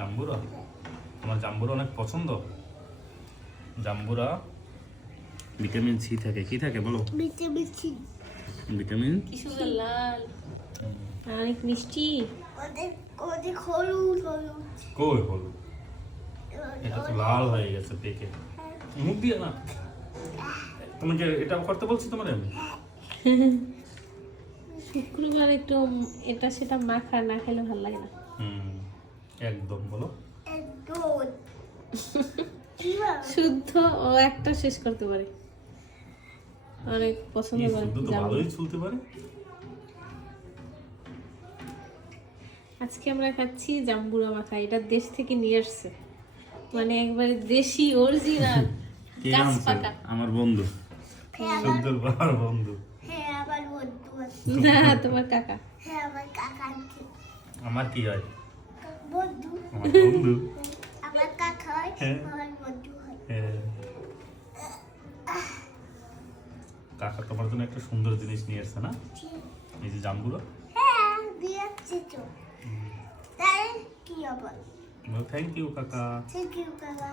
জাম্বুরা, তোমার জাম্বুরা অনেক পছন্দ। জাম্বুরা ভিটামিন সি থাকে। কি থাকে বলো? Vitamin C. ভিটামিন কি সুন্দর লাল, অনেক মিষ্টি। ওদের হলুদ হলুদ। কই হলুদ? এটা তো লাল হয়ে গেছে পেকে। মুখ দিয়ে না। তোমাকে এটাও করতে বলছি তোমার আমি। শুক্রবার একটু এটা সেটা মাখা না খেলে ভালো লাগে না। একদম বলো। একদম। শুদ্ধ ও একটা শেষ করতে পারে, অনেক পছন্দ করে শুদ্ধ তো ভালোই চলতে পারে। আজকে আমরা খাচ্ছি জাম্বুরা মাখা। এটা দেশ থেকে নিয়ে আসছে, মানে একবারে দেশি অরিজিনাল কে গাছ আনছে? পাকা। আমার বন্ধু, শুদ্ধর বাবার বন্ধু। হ্যাঁ আমার বন্ধু আছে। না তোমার কাকা। হ্যাঁ আমার কাকা আছে। আমার কি হয়? বন্ধু। আমার বন্ধু। আমার কাকা হয়, হ্যাঁ। আমার বন্ধু হয়। হ্যাঁ। কাকা তোমার জন্য একটা সুন্দর জিনিস নিয়ে এসছে না, এই যে জামগুলো। হ্যাঁ দিয়েছি তো। তাই কি আবার? থ্যাংক ইউ কাকা। থ্যাংক ইউ কাকা।